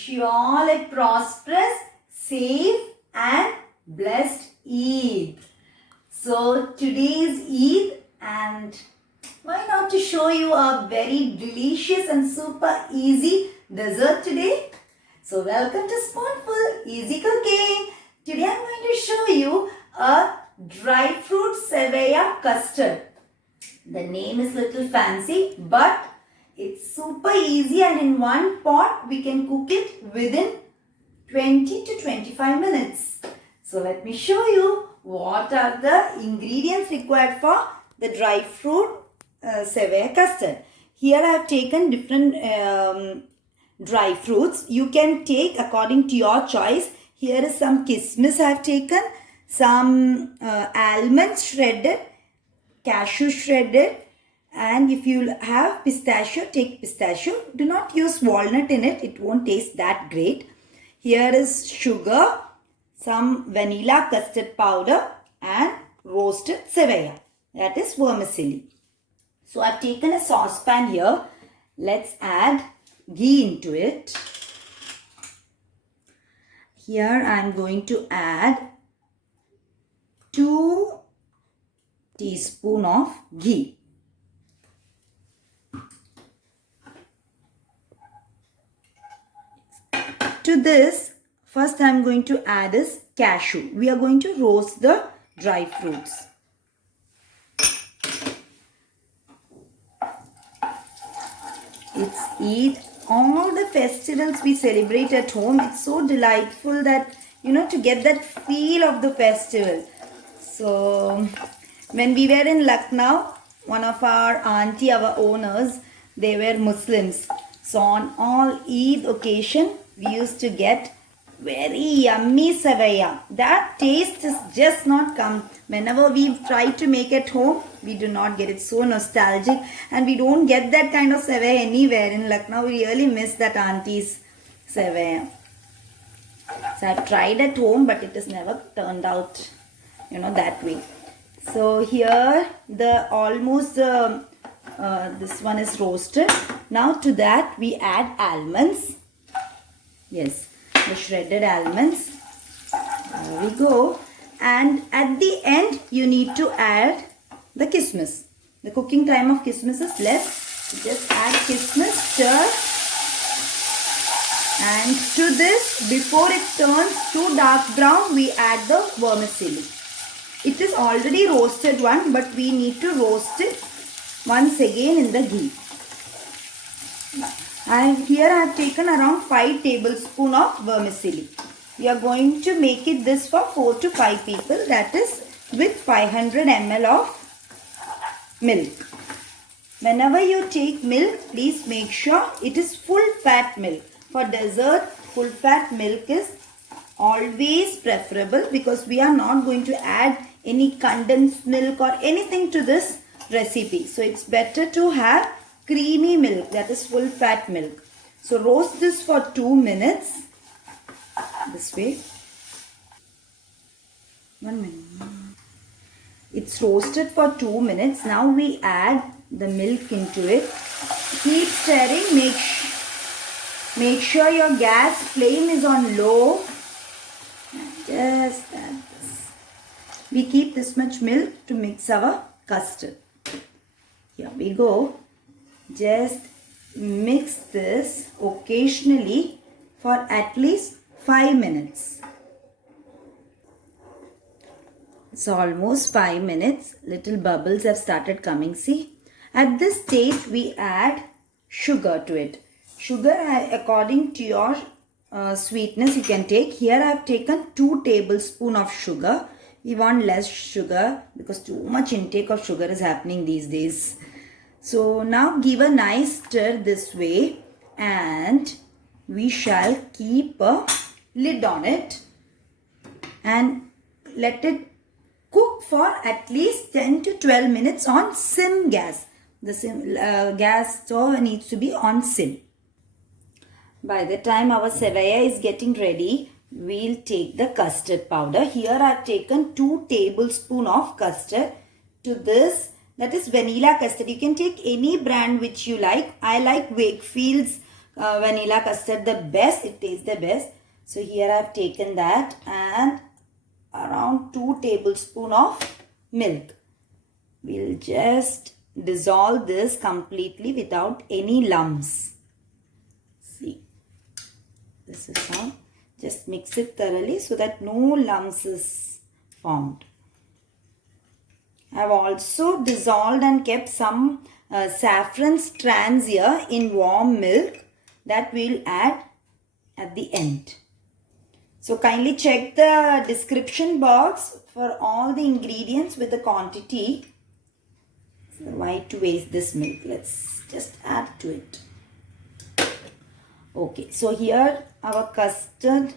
wish you all a prosperous, safe and blessed Eid. So today is Eid and why not to show you a very delicious and super easy dessert today. So welcome to Spoonful Easy Cooking. Today I am going to show you a dry fruit Sewiya custard. The name is little fancy but it's super easy and in one pot we can cook it within 20 to 25 minutes. So let me show you what are the ingredients required for the dry fruit Sewiya custard. Here I have taken different dry fruits. You can take according to your choice. Here is some kismis I have taken, some almonds shredded, cashew shredded, and if you have pistachio, take pistachio. Do not use walnut in it. It won't taste that great. Here is sugar, some vanilla custard powder and roasted Sewiya. That is vermicelli. So I've taken a saucepan here. Let's add ghee into it. Here I'm going to add 2 teaspoons of ghee. To this, first I am going to add is cashew. We are going to roast the dry fruits. It's Eid. All the festivals we celebrate at home. It's so delightful that, to get that feel of the festival. So, when we were in Lucknow, one of our owners, they were Muslims. So, on all Eid occasion, we used to get very yummy Sewiya. That taste is just not come. Whenever we try to make at home, we do not get it. So nostalgic, and we don't get that kind of Sewiya anywhere. In Lucknow, we really miss that auntie's Sewiya. So I've tried at home, but it has never turned out, that way. So here, this one is roasted. Now to that, we add almonds. Yes, the shredded almonds. There we go. And at the end, you need to add the kismis. The cooking time of kismis is less. You just add kismis, stir. And to this, before it turns to dark brown, we add the vermicelli. It is already roasted one, but we need to roast it once again in the ghee. And here I have taken around 5 tablespoons of vermicelli. We are going to make it this for 4 to 5 people. That is with 500 ml of milk. Whenever you take milk, please make sure it is full fat milk. For dessert, full fat milk is always preferable because we are not going to add any condensed milk or anything to this recipe. So it's better to have creamy milk, that is full fat milk. So roast this for 2 minutes. This way. 1 minute. It's roasted for 2 minutes. Now we add the milk into it. Keep stirring. Make sure your gas flame is on low. Just add this. We keep this much milk to mix our custard. Here we go. Just mix this occasionally for at least 5 minutes. It's almost 5 minutes. Little bubbles have started coming. See? At this stage, we add sugar to it. Sugar, according to your sweetness, you can take. Here I have taken 2 tablespoons of sugar. We want less sugar because too much intake of sugar is happening these days. So now give a nice stir this way and we shall keep a lid on it and let it cook for at least 10 to 12 minutes on sim gas. The gas stove needs to be on sim. By the time our Sewiya is getting ready, we'll take the custard powder. Here I have taken 2 tablespoons of custard. To this, that is vanilla custard. You can take any brand which you like. I like Wakefield's vanilla custard the best. It tastes the best. So here I have taken that and around 2 tablespoons of milk. We'll just dissolve this completely without any lumps. See, this is how. Just mix it thoroughly so that no lumps is formed. I have also dissolved and kept some saffron strands here in warm milk that we'll add at the end. So kindly check the description box for all the ingredients with the quantity. So why to waste this milk? Let's just add to it. Okay, so here our custard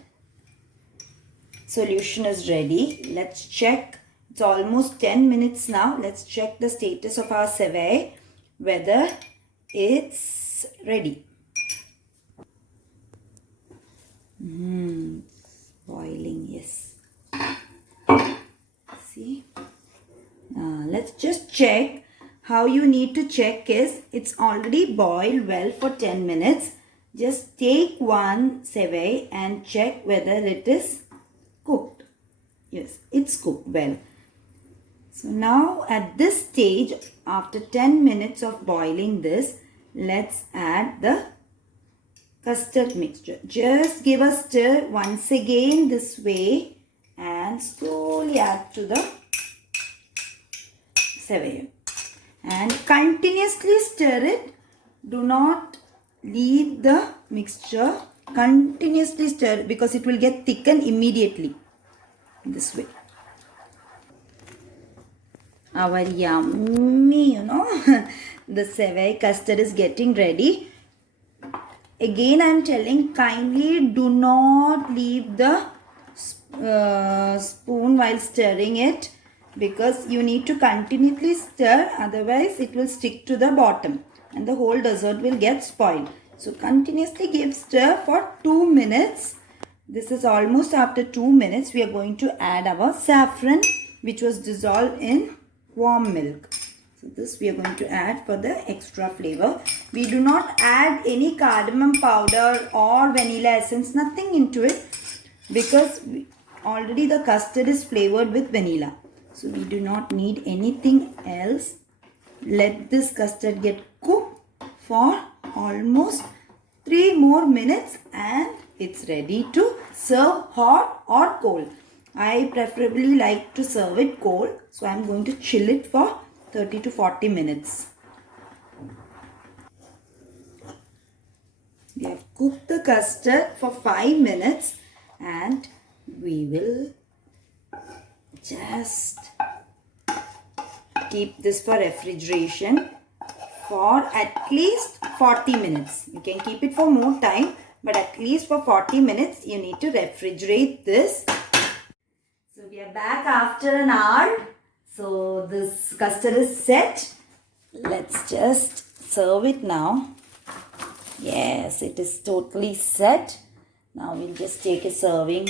solution is ready. Let's check. It's almost 10 minutes now. Let's check the status of our Sewiya, whether it's ready. Boiling, yes. See? Let's just check. How you need to check is it's already boiled well for 10 minutes. Just take one Sewiya and check whether it is cooked. Yes, it's cooked well. So now at this stage, after 10 minutes of boiling this, let's add the custard mixture. Just give a stir once again this way and slowly add to the Sewiya. And continuously stir it. Do not leave the mixture. Continuously stir because it will get thickened immediately. This way. Our yummy, the Sewiya custard is getting ready. Again, I am telling, kindly do not leave the spoon while stirring it, because you need to continuously stir, otherwise it will stick to the bottom and the whole dessert will get spoiled. So continuously give stir for 2 minutes. This is almost after 2 minutes. We are going to add our saffron, which was dissolved in warm milk. So this we are going to add for the extra flavor. We do not add any cardamom powder or vanilla essence, nothing into it, because already the custard is flavored with vanilla. So we do not need anything else. Let this custard get cooked for almost 3 more minutes and it's ready to serve hot or cold. I preferably like to serve it cold, so I am going to chill it for 30 to 40 minutes. We have cooked the custard for 5 minutes and we will just keep this for refrigeration for at least 40 minutes. You can keep it for more time, but at least for 40 minutes you need to refrigerate this. So we are back after an hour. So this custard is set. Let's just serve it now. Yes, it is totally set. Now we'll just take a serving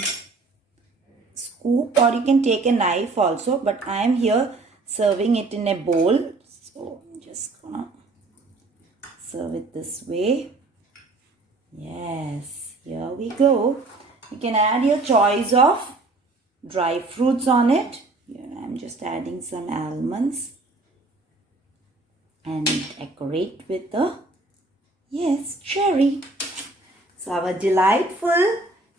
scoop, or you can take a knife also, but I am here serving it in a bowl. So I'm just gonna serve it this way. Yes, here we go. You can add your choice of dry fruits on it. Here I'm just adding some almonds and decorate with the cherry. So our delightful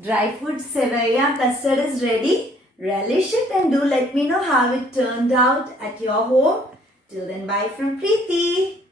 dry fruit Sewiya custard is ready. Relish it and do let me know how it turned out at your home. Till then, bye from Preeti.